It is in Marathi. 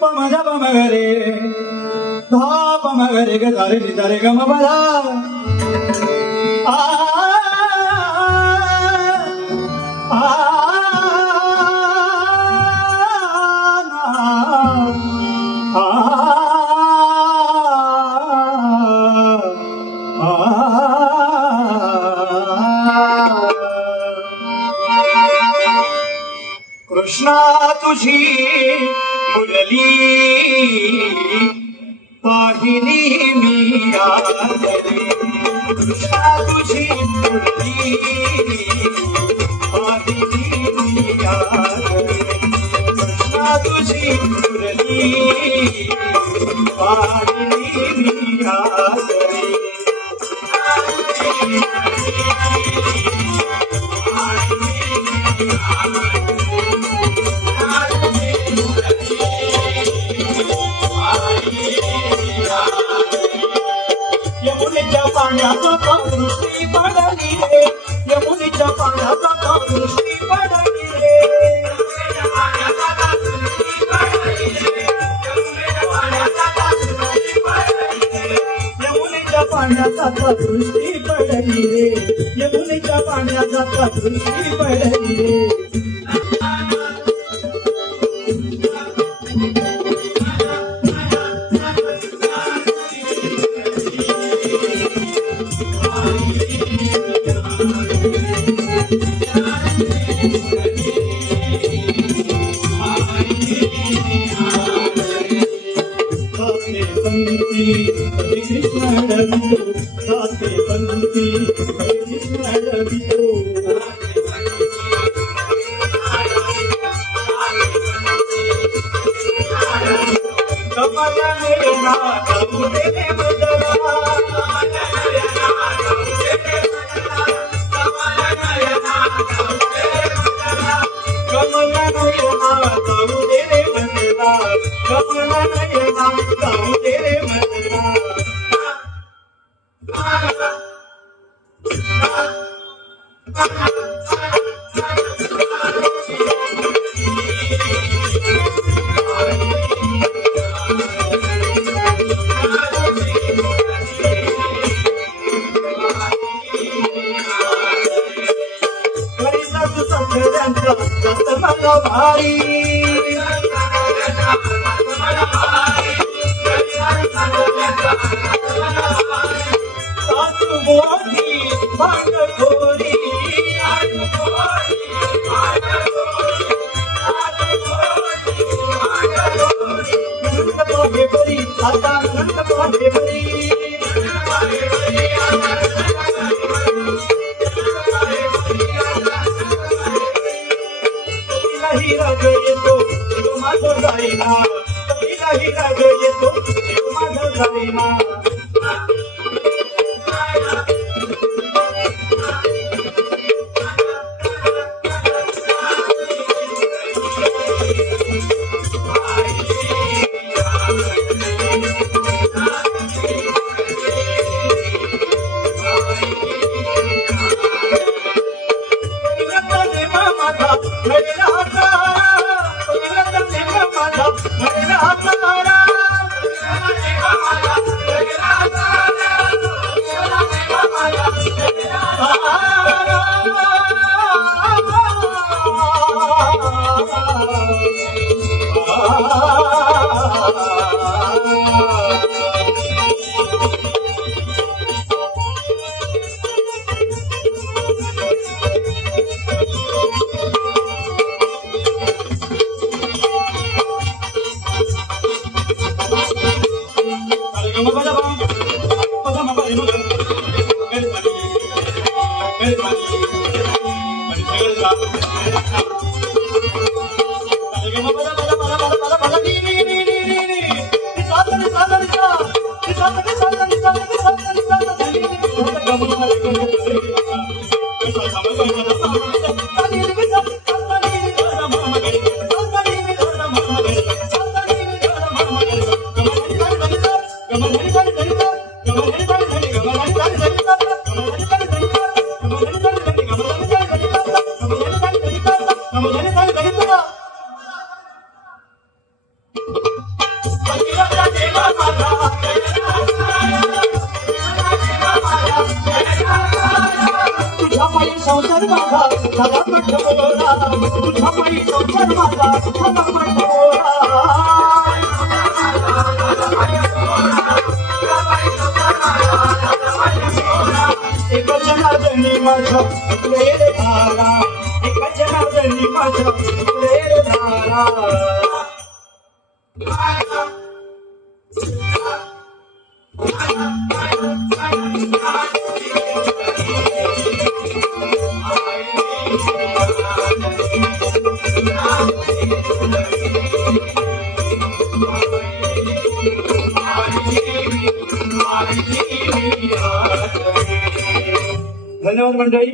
पमजा पमगरे धा पमगरे ग धा रे नि धा रे ग म प धा आ आ ना आ कृष्णा तुझी मुरली पाहिली मी आदरी कृष्णा तुझी मुरली पाहिली मी आदरी कृष्णा तुझी मुरली पाहिली मी आदरी यमुनेच्या पाण्याचा दृष्टी पडली रे यमुनेच्या पाण्याचा दृष्टी पडली रे यमुनेच्या पाण्याचा दृष्टी पडली रे यमुनेच्या पाण्याचा दृष्टी पडली रे यमुनेच्या पाण्याचा दृष्टी पडली रे कृष्ण रवितो दाते पंक्ति कृष्ण रवितो कमल मेरे नाथ तेरे बदला कमल नयना गाऊ तेरे बदला कमल नयना गाऊ तेरे बदला भारी सासू मोठी भांडखोरी बरी आता बरी राग येतो माझं जाईना कधीलाही राग येतो माझं जाईना संसार माझा झाला पटोरा तुझ्यामुळे संसार माझा झाला पटोरा एक जनार्दनी माझा प्रेर धारा एक जनार्दनी माझा प्रेर धारा धन्यवाद मंडळी.